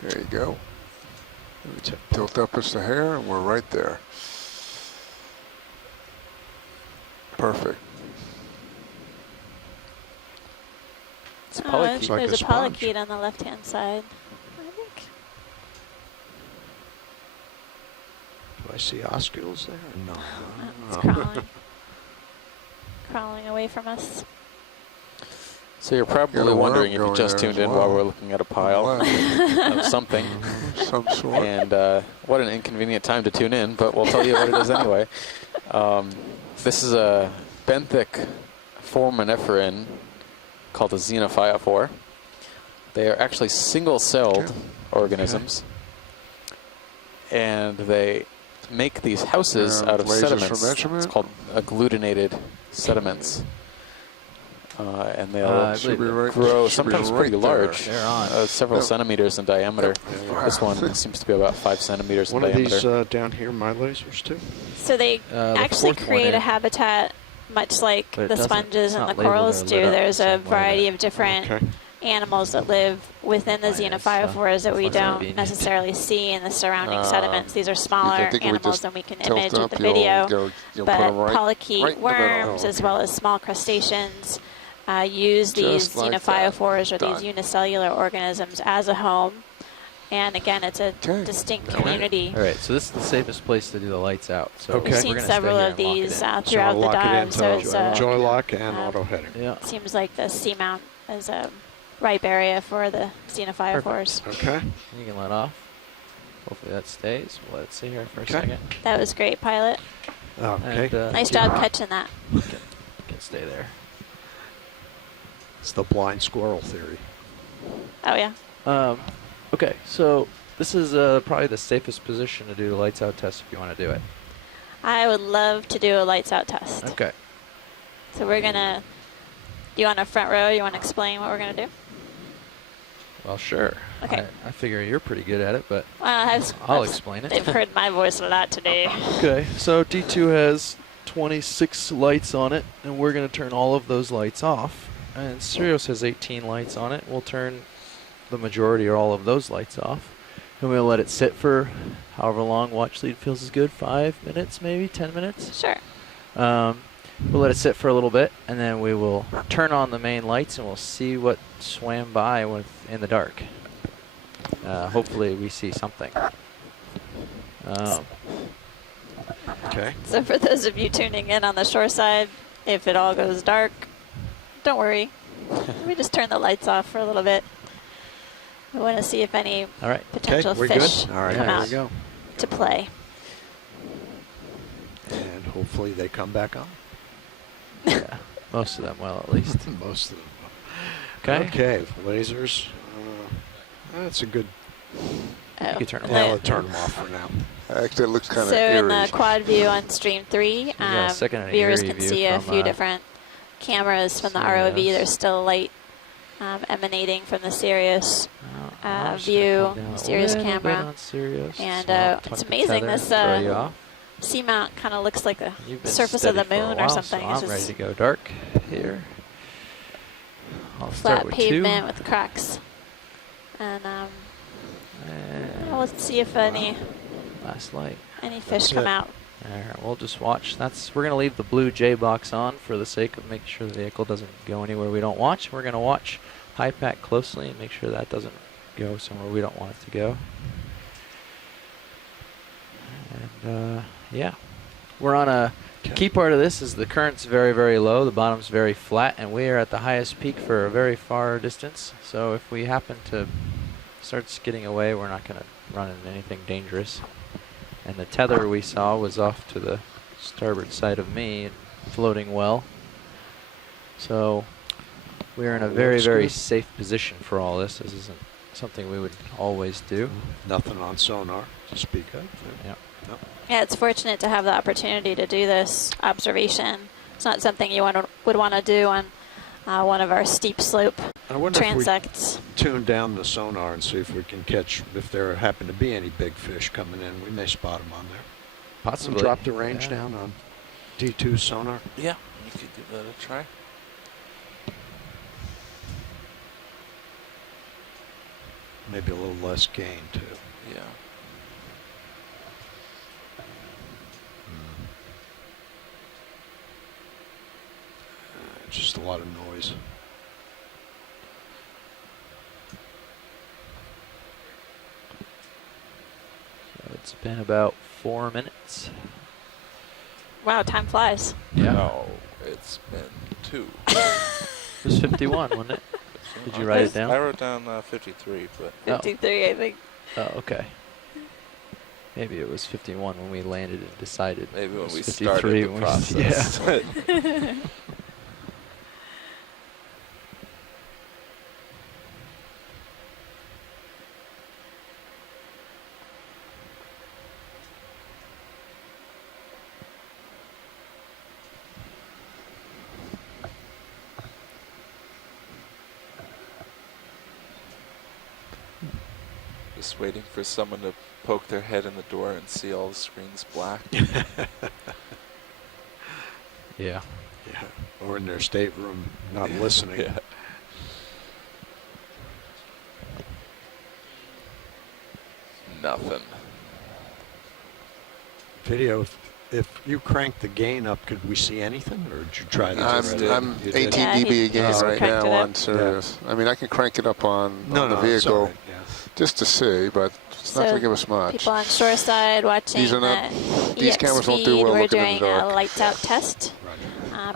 There you go. Tilt up as the hair, and we're right there. Perfect. It's a Oh, polychaete. like there's a a sponge. polychaete on the left-hand side. I think. Do I see oscules there? No. It's crawling. crawling away from us. So you're probably Got a worm wondering if you going just there as tuned in well. while we're looking at a pile of something. Some sort. And what an inconvenient time to tune in, but we'll tell you what it is anyway. This is a benthic foraminiferan called a xenophyophore. They are actually single-celled organisms, and they make these houses out of lasers for sediments. measurement? It's called agglutinated sediments. And they'll Should be right- grow should be sometimes right pretty there. large, They're on. several Yep. centimeters in diameter. Yep. This one seems to be about 5 centimeters One in of diameter. these down here, my lasers too. So they The actually fourth one create a in. habitat much like But it the doesn't- sponges it's and not the labeled corals or do. lit up There's the a same way variety that- of different Okay. animals that live within the Oh, yeah, it's, xenophyophores that we it's not don't convenient. necessarily see in the surrounding Uh, sediments. These are I smaller think we animals just than we can tilt image up, with the you'll video. put But them right polychaete in the middle. worms, as well as small crustaceans, use these Just like that. xenophyophores or Done. these unicellular organisms as a home. And again, it's a Okay. distinct Okay. community. All right, so this is the safest place to do the lights out. So Okay. We've We're seen gonna stay several here of and lock it these in. So throughout I'll the lock it dive, so into it's joy lock and um, auto heading. Yeah. seems like the seamount is a ripe area for the xenophyophores. Okay. You can let off. Hopefully that stays. We'll let it sit here for a Okay. second. That was great, pilot. Okay. And, Nice job catching that. Can stay there. It's the blind squirrel theory. Oh yeah. Okay, so this is probably the safest position to do the lights out test if you want to do it. I would love to do a lights out test. Okay. So we're gonna. You want a front row? You want to explain what we're gonna do? Well, sure. Okay. I figure you're pretty good at it, but Well, I'll explain it. They've heard my voice a lot today. Okay, so D2 has 26 lights on it, and we're going to turn all of those lights off. And Sirius has 18 lights on it. We'll turn the majority or all of those lights off. And we'll let it sit for however long watch lead feels is good, 5 minutes, maybe 10 minutes. Sure. We'll let it sit for a little bit, and then we will turn on the main lights, and we'll see what swam by in the dark. Hopefully we see something. Okay. So for those of you tuning in on the shore side, if it all goes dark, don't worry. We just turn the lights off for a little bit. We want to see if any All right. potential we're fish good. All right, come there out we go. to play. And hopefully they come back on. Yeah, most of them will, at least. Most of them. Okay. Okay. Lasers. That's a good. Oh. You can turn them Yeah, off. let's turn them off for now. Actually, it looks kind of So in the eerie. quad view on stream 3, got a second and viewers eerie can view see a from, few different cameras from the ROV. Sirius. There's still light emanating from the Sirius I'm just gonna view, come down a Sirius little bit camera. on Sirius, And, so I'll it's tuck the amazing, tether, this, throw you off. seamount kind of looks like the You've been surface of the steady for a moon or while, something. So It's I'm ready just to go dark here. I'll start flat with pavement 2. with cracks. And And well, let's see if any last light. fish That's come it. out. Alright, we'll just watch. We're gonna leave the blue J box on for the sake of making sure the vehicle doesn't go anywhere we don't watch. We're gonna watch high pack closely and make sure that doesn't go somewhere we don't want it to go. And yeah, we're on a key part of this is the current's very, very low, the bottom's very flat, and we are at the highest peak for a very far distance. So if we happen to start skidding away, we're not going to run into anything dangerous. And the tether we saw was off to the starboard side of me, floating well. So we're in a very, Looks very good. safe position for all this. This isn't something we would always do. Nothing on sonar to speak of. Yep. Yeah, it's fortunate to have the opportunity to do this observation. It's not something you would want to do on one of our steep slope I wonder transects. if we tune down the sonar and see if we can catch, if there happen to be any big fish coming in. We may spot them on there. Possibly. Drop the range Yeah. down on D2 sonar. Yeah, you could give that a try. Maybe a little less gain too. Yeah. Just a lot of noise. So it's been about 4 minutes. Wow, time flies. Yeah. No, it it's been 2. It was 51, wasn't it? Did you write it down? I wrote down 53, but 53, I think. Oh, okay. Maybe it was 51 when we landed and decided. maybe It when was we 53 started the when we- process. Yeah. Just waiting for someone to poke their head in the door and see all the screens black. Yeah. Yeah. Or in their stateroom, not listening. Yeah. Nothing. Video, if you crank the gain up, could we see anything, or did you try to I'm, do it? I'm You 18 did? Yeah, dB he again just right cranked now it up. on Sirius. I mean, I can crank it up on the it's all vehicle right, yeah. just to see, but it's not So going to give us much. People on shoreside watching These are not- the these EX cameras won't feed, do well we're looking in doing the a dark. lights out test.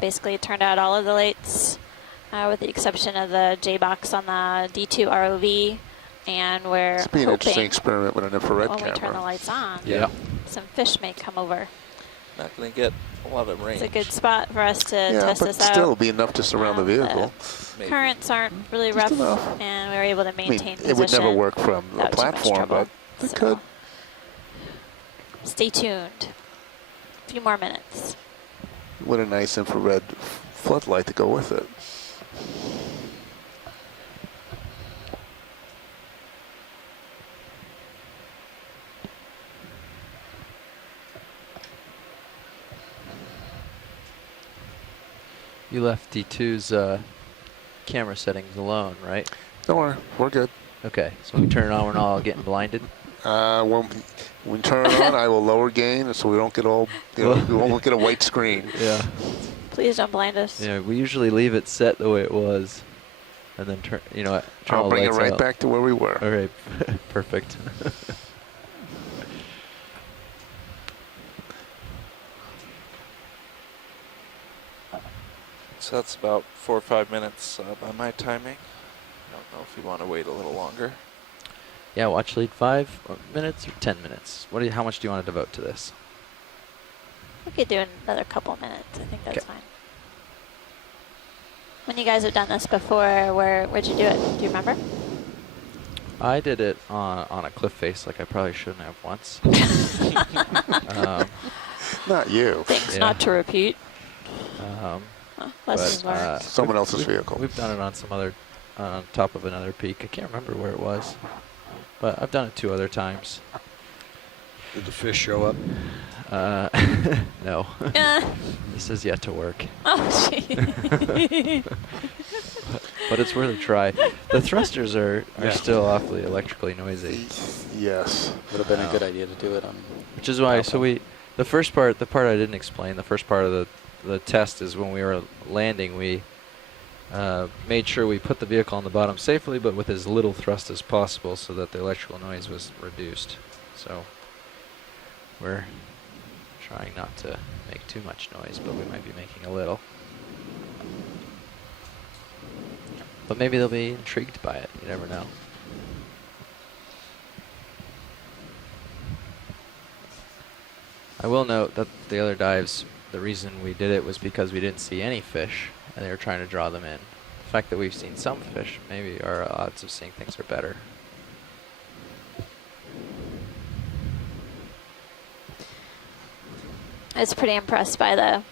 Basically turned out all of the lights with the exception of the J-box on the D2 ROV, and we're It's be an interesting hoping experiment with an infrared when we turn the camera. lights on, Yeah. some fish may come over. Not going to get a lot of range. It's a good spot for us to Yeah, test but this still out. be enough to surround the The vehicle. Maybe. currents aren't really Just rough, enough. and we were able to I mean, maintain it would never position work from the without too much platform, trouble. but it So, could. Stay tuned. A few more minutes. With a nice infrared floodlight to go with it. You left D2's camera settings alone, right? Don't worry, we're good. Okay, so we turn it on, we're not all getting blinded. When we turn it on, I will lower gain so we don't get all, you know, we won't get a white screen. Yeah. Please don't blind us. Yeah, we usually leave it set the way it was, and then turn, turn all I'll the bring it lights right out. back to where we were. Okay, perfect. So that's about 4 or 5 minutes by my timing. I don't know if you want to wait a little longer. Yeah, watch lead 5 minutes or 10 minutes. How much do you want to devote to this? We could do another couple minutes. I think that's Okay. fine. When you guys have done this before, where'd you do it? Do you remember? I did it on a cliff face, like I probably shouldn't have once. Not you. Things Yeah. not to repeat. Lessons But, learned. Someone else's vehicle. We've done it on some other, on top of another peak. I can't remember where it was, but I've done it 2 other times. Did the fish show up? No. This is yet to work. Oh, gee. But it's worth a try. The thrusters are Yeah. still awfully electrically noisy, Yes. Would have been Wow. a good idea to do it on. which is why. So the part I didn't explain. The first part of the test is when we were landing, we made sure we put the vehicle on the bottom safely, but with as little thrust as possible, so that the electrical noise was reduced. So we're trying not to make too much noise, but we might be making a little. But maybe they'll be intrigued by it. You never know. I will note that the other dives, the reason we did it was because we didn't see any fish, and they were trying to draw them in. The fact that we've seen some fish, maybe our odds of seeing things are better. I was pretty impressed by the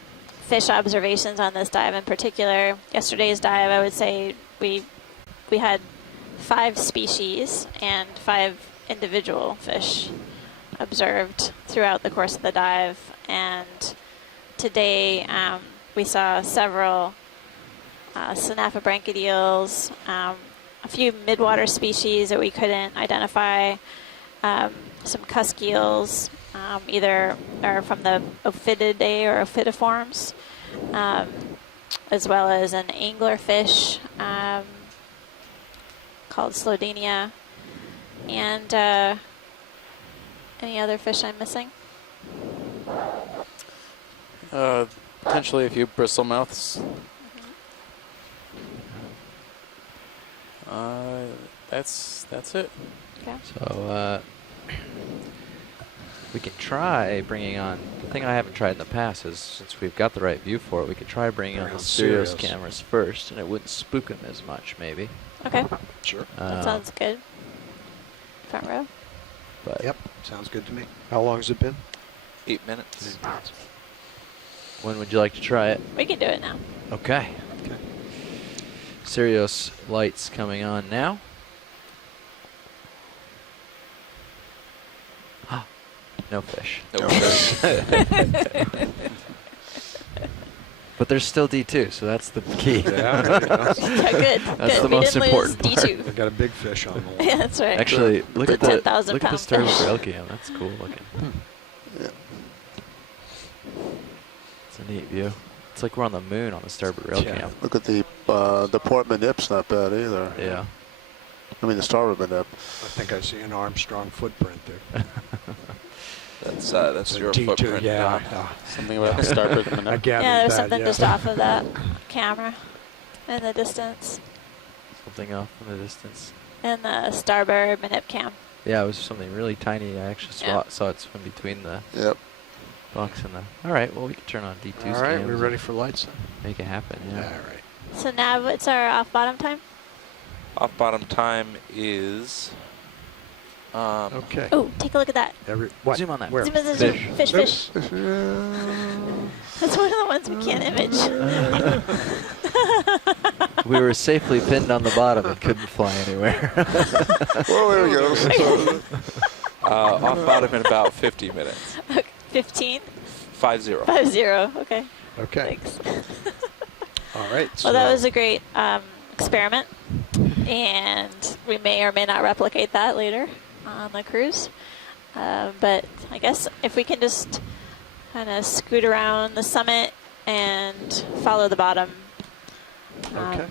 fish observations on this dive in particular. Yesterday's dive, I would say we had 5 species and 5 individual fish observed throughout the course of the dive. And today we saw several Synaphobranchid eels, a few midwater species that we couldn't identify, some cusk eels, either are from the Ophididae or Ophidiforms, as well as an anglerfish called Slodenia, and any other fish I'm missing? Potentially a few bristle mouths. That's it. Okay. So we can try bringing on. The thing I haven't tried in the past is, since we've got the right view for it, we could try bringing on the Sirius cameras first, and it wouldn't spook them as much, maybe. Okay. Sure. That sounds good. Front row. But Yep, sounds good to me. How long has it been? 8 minutes. when would you like to try it? We can do it now. Okay. Okay. Sirius lights coming on now. No fish. No fish. But there's still D2, so that's the key. Yeah, good. That's good. the We most didn't important lose part. D2. I got a big fish on the line. Yeah, that's right. Actually, look The at the 10,000 look at the pound starboard fish. rail cam. That's cool looking. Yeah. It's a neat view. It's like we're on the moon on the starboard rail Yeah. cam. Look at the portman nip's not bad either. Yeah. I mean the starboard nip. I think I see an Armstrong footprint there. That's It's a your D2, footprint. yeah. Something about the starboard I minute. gathered Yeah, there was that, something yeah. just off of that camera in the distance. Something off in the distance. In the starboard manip cam. Yeah, it was something really tiny. I actually saw it swim between the Yep. box and the. All right, well we can turn on D2's All right, cams we and ready for lights then? make it happen. Yeah. All right. So now what's our off bottom time? Off bottom time is. Okay. Oh, take a look at that. What? Zoom on that. Where? Zoom in, zoom. Fish. Oops. That's one of the ones we can't image. We were safely pinned on the bottom and couldn't fly anywhere. Well, there we go. Off bottom in about 50 minutes. 15? 50. 50, okay. Okay. Thanks. All right. Well, that was a great experiment, and we may or may not replicate that later on the cruise. But I guess if we can just kind of scoot around the summit and follow the bottom, Okay.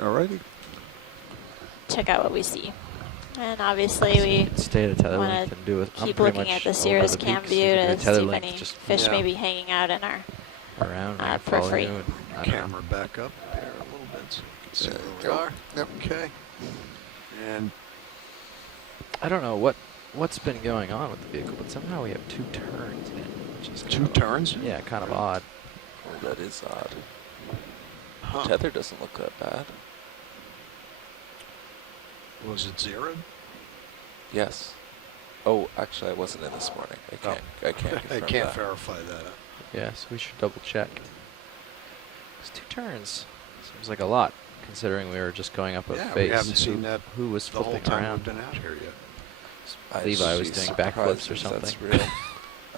All righty. check out what we see. And obviously we Stay at a tether wanna length and do it. I'm keep pretty looking much at the over Sirius the cam peaks. view You can do to a tether see if length any just fish Yeah. may be hanging out in our around and for follow free. you. And, I don't know. Camera back up here a little bit so you can see There where you we go. are. Yep. Okay. And I don't know what's been going on with the vehicle, but somehow we have 2 turns in, which is two kind of- turns? Yeah, kind of odd. Oh, that is odd. Huh. Tether doesn't look that bad. Was it zeroed? Yes. Oh, actually, I wasn't in this morning. I can't. I can't. I confirm can't that. verify that. Yeah, so we should double check. It's 2 turns. Seems like a lot, considering we were just going up a Yeah, face. we haven't seen that Who was the whole flipping time around? we've been out here yet. Levi was She's doing surprised backflips or if That's something. real.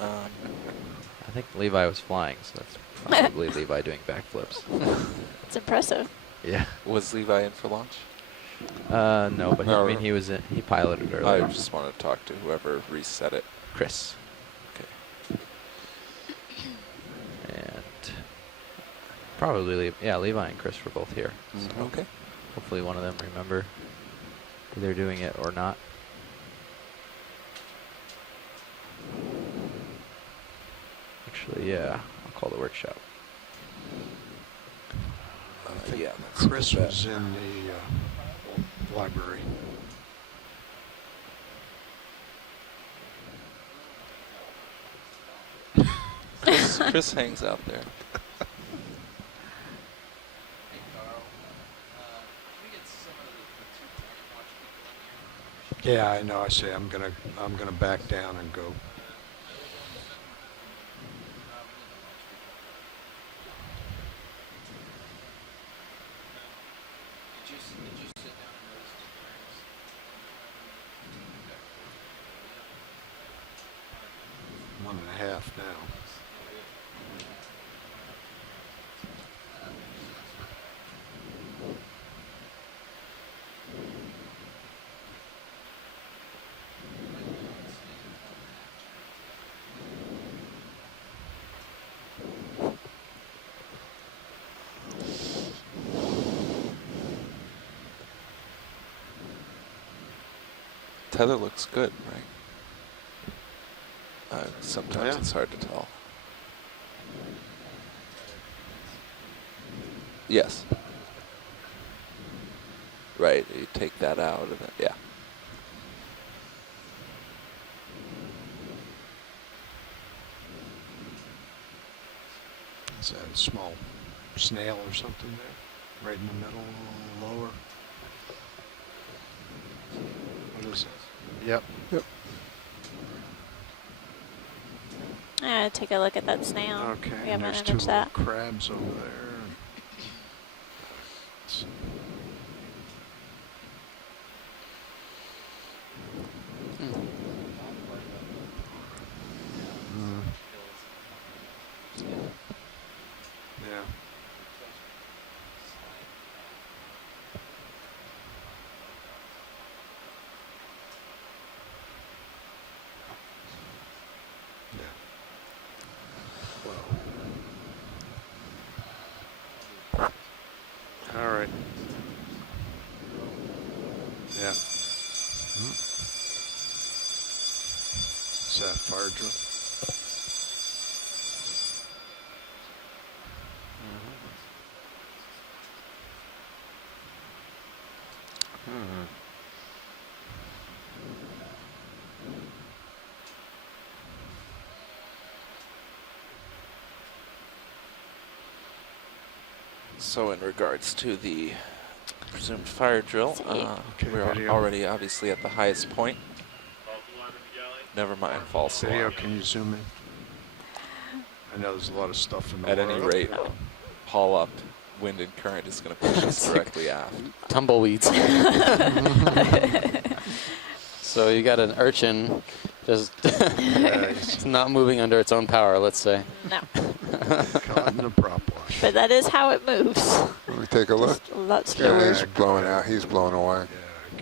I think Levi was flying, so that's probably Levi doing backflips. It's impressive. Yeah. Was Levi in for launch? No, but No. I mean he was in. He piloted I earlier. just wanted to talk to whoever reset it. Chris. Okay. And probably Levi and Chris were both here. So Okay. hopefully one of them remember they're doing it or not. Actually, yeah, I'll call the workshop. Yeah. Chris was in the library. Chris hangs out there. Yeah, I know. I say I'm gonna back down and go. One and a half now. Tether looks good, right? Sometimes Yeah. it's hard to tell. Yes. Right, you take that out and then, yeah. Is that a small snail or something there? Right in the middle, a little lower. What is it? Yep. Yep. Take a look at that snail. Okay. We And haven't there's two imaged little that. crabs over there. Let's- Yeah. All right. Yeah. Is that fire drill? So in regards to the presumed fire drill, Okay, we're video. already obviously at the highest point. Never mind false Video, alarm. can you zoom in? I know there's a lot of stuff in the At any water. rate, haul up, wind and current is going to push us directly aft. Tumbleweeds. So you got an urchin just it's not moving under its own power, let's say. No. Caught in the prop wash. But that is how it moves. Let me take a look. Just a lot Yeah, slower. he's blowing out. He's blowing away.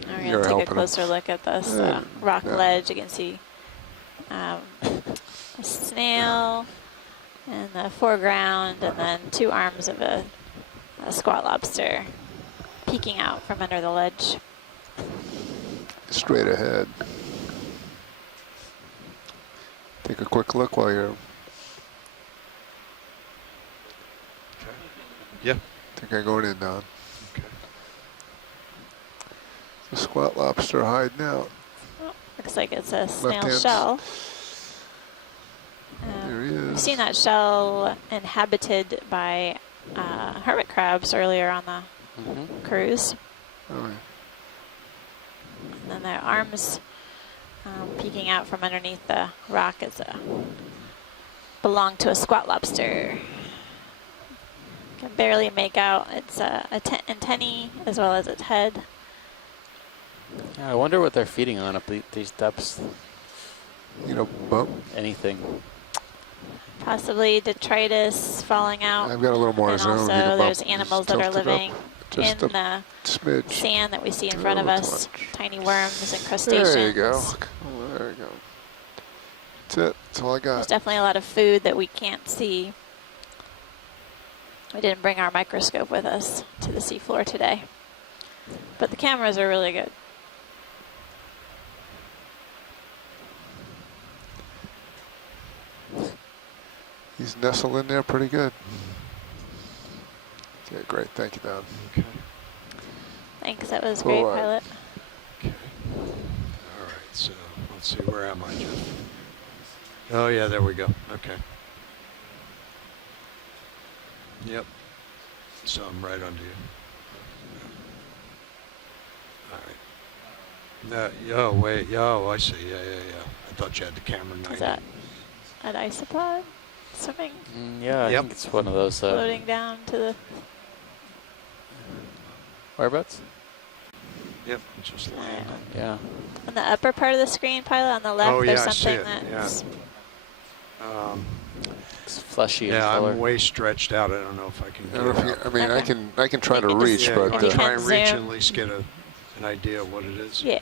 We're You're going to take helping a him. closer look at this Yeah. rock Yeah. ledge. You can see a snail in the foreground, and then two arms of a squat lobster peeking out from under the ledge. Straight ahead. Take a quick look while you're. Yeah. Think I'm going in, Don. Okay. The squat lobster hiding out. Oh, looks like it's a snail hand. shell. There he We've is. seen that shell inhabited by hermit crabs earlier on the cruise. All right. And then their arms peeking out from underneath the rock belong to a squat lobster. Can barely make out its antennae as well as its head. Yeah, I wonder what they're feeding on up these depths. You know, bump. Anything. Possibly detritus falling out. I've got a little more and zoom. You also can there's bump- animals just that are tilt it up living just in a the smidge. sand that we see in A front of little us. touch. Tiny worms and crustaceans. There you go. Oh, there you go. That's it. That's all I There's got. definitely a lot of food that we can't see. We didn't bring our microscope with us to the seafloor today. But the cameras are really good. He's nestled in there pretty good. Okay, great. Thank you, Don. Okay. Thanks, that was Cool. great, pilot. Okay. All right, so let's see, where am I, Jeff? Oh, yeah, there we go. Okay. Yep. So I'm right under you. All right. No, oh, wait. Oh, I see. Yeah. I thought you had the camera 90. Is that an isopod swimming, Yeah, I Yep. think it's one of those. floating down to the... Whereabouts? Yep, just landed. Yeah. On the upper part of the screen, pilot, on the left, Oh, yeah, there's I see something it, that's... It's fleshy in Yeah, color. I'm way stretched out. I don't know if I can I, get don't know if you, out. I mean, Okay. I can try You to can just- reach, Yeah, but you want you to try can and reach zoom. and at least get an idea of what it is? Yeah,